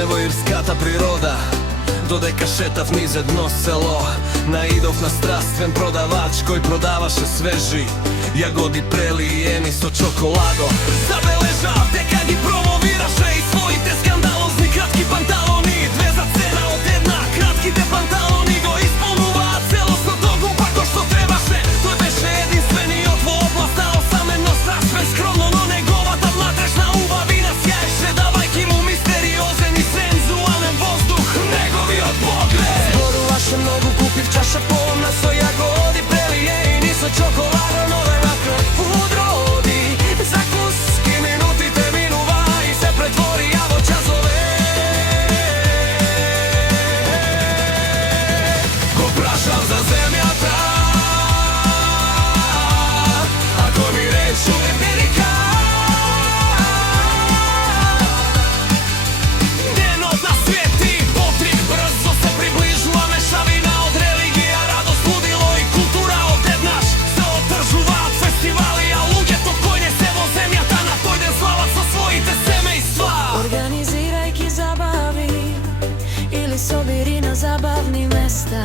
пахне во ирската природа. Додека шетав низ едно село, наидов на страствен продавач кој продаваше свежи јагоди прелиени со чоколадо. Забележав дека ги промовираше и своите скандалозни кратки панталони. Две за цена од една, кратките панталони го исполнуваат целосното гумпа кој што требаше. Тој беше единствениот во областа, осамено, страствен, скромно, но неговата внатрешна убавина сјаеше, давајќи му мистериозен и сензуален воздух. Неговиот поглед зборуваше многу, купив чаша полна со јагоди прелиени со чоколадо, но ваков подроди. Закуски минутите минува и се претворија во часове. Го прашав за земјата, ако ми рече Америка. Денот на свети потрик брзо се приближува, мешавина од религија, радост, лудило и култура одеднаш се одржуваат фестивали, а луѓето кои не се во земјата на тој ден слават со своите семејства. Организирајќи забави или собери на забавни места,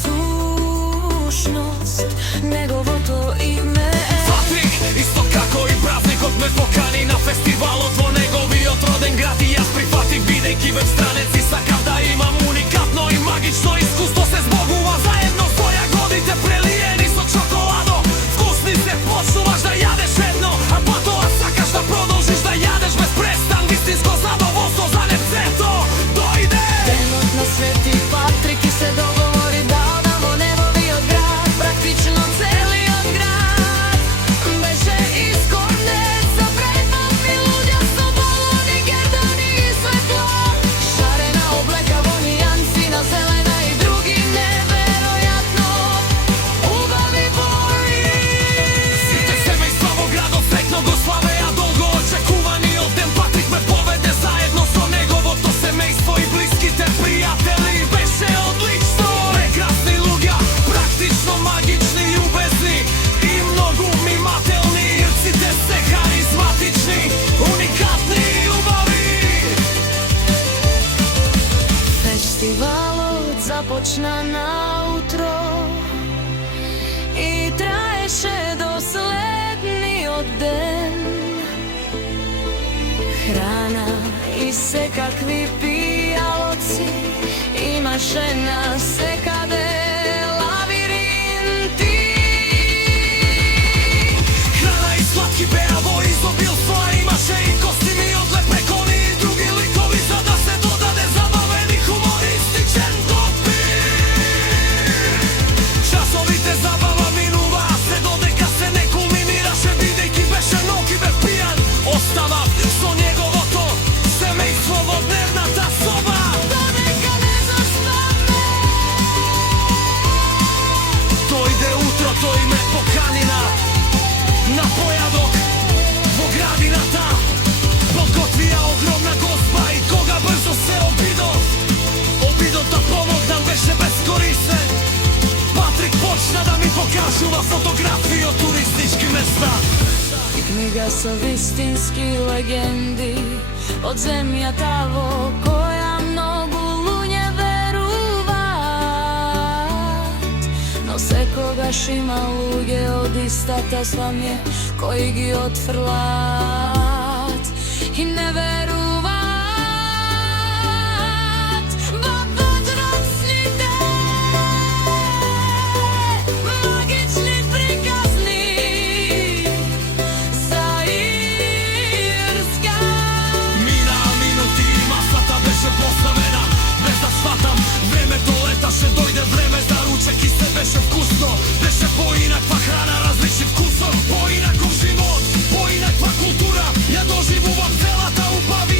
сушност неговото име е Патрик, исто како и празникот ме покани на фестивалот во неговиот роден град и јас прифатив, бидејќи веб странец и сакав да имам уникатно и магично искуство. Се збогува заедно со јагодите прелиени со чоколадо. Вкусни се почнуваш да јадеш едно, а потоа сакаш да продолжиш да јадеш без престан. Вистинско задоволство за лицето дојде. денот на Свети Патрик и се договори да одам во неговиот град. Практично целиот град беше искорнет со преполни луѓе, со балони, гердани и светло. Шарена облека во нијанси на зелена и други неверојатно убави бои. Сите семејства во градот среќно го славеа долго очекуваниот ден. Патрик ме поведе заедно со неговото семејство и блиските пријатели. Беше одлично, прекрасни луѓе, практично магични, љубезни и многу мимателни. Ирците се харизматични, уникатни и убави. Фестивалот започна наутро и траеше до следниот ден. Храна и секакви пијалоци имаше насекаде, лавиринти. Храна и сладки беа во изобилство, а имаше и костими од лепрекони и други ликови, за да се додаде забавен и хумористичен допир. Часовите забава минува, се додека се не кулминираше, бидејќи беше ноќи бев пијан. Оставав со неговото семејство во дневната соба. Додека не заспаме, Дојде утрото и ме покани на појадок во градината. Подготвија огромна госба и кога брзо се обидот да помогнам беше бескорисен. Патрик почна да ми покажува фотографии од туристички места. книга со вистински легенди од земјата во која многу луѓе веруваат, но секогаш има луѓе од истата свамје кои ги отфрлаат и не веруваат во подрачните магични приказни за Ирска. Минаа минути и масата беше поставена, без да сватам времето леташе, дојде време за ручек и се беше вкусно. Беше поинаква храна, различни вкусов, поинаков живот, поинаква култура. Ја доживувам целата убава.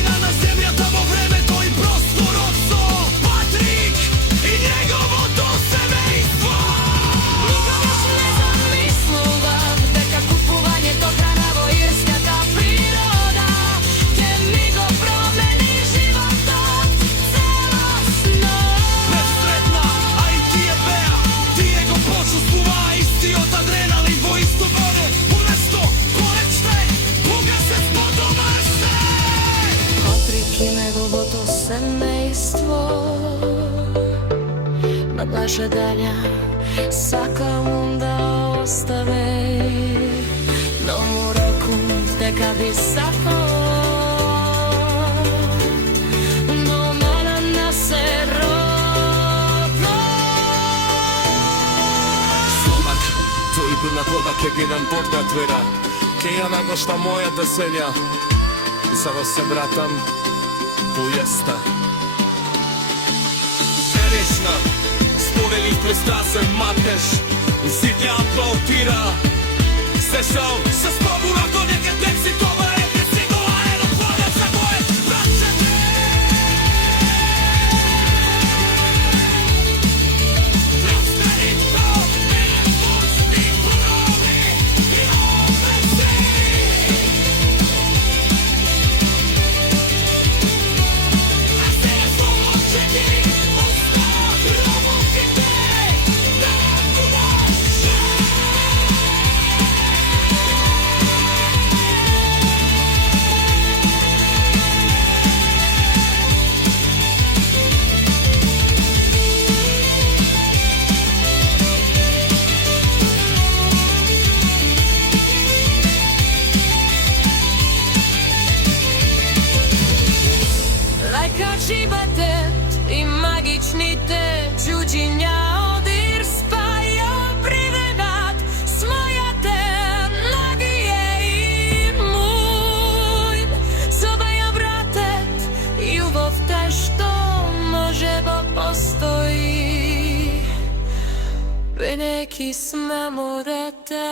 ожидanja сакам да остави, но му рекум дека би сакал, но мене не се родно. Сомак, тој бил на вода, ке гидам Бог да твера, ке ја нагошта моја деселја, и сада се вратам појеста. Серешна, споделив престасен матеш, и сите аплаудира. Се шоу, се спомура до неке текси, това е пресигова едно хвале за моје братчете. Пространито, не пусти порови, и опеси. А се слободчети, остави робоките, тако може. Лајка животот и магичните чуѓиња од Ирска ја приведат с мојате ноги и мој. Соба ја братет љубовта што може да постои, бидејќи сме му дете.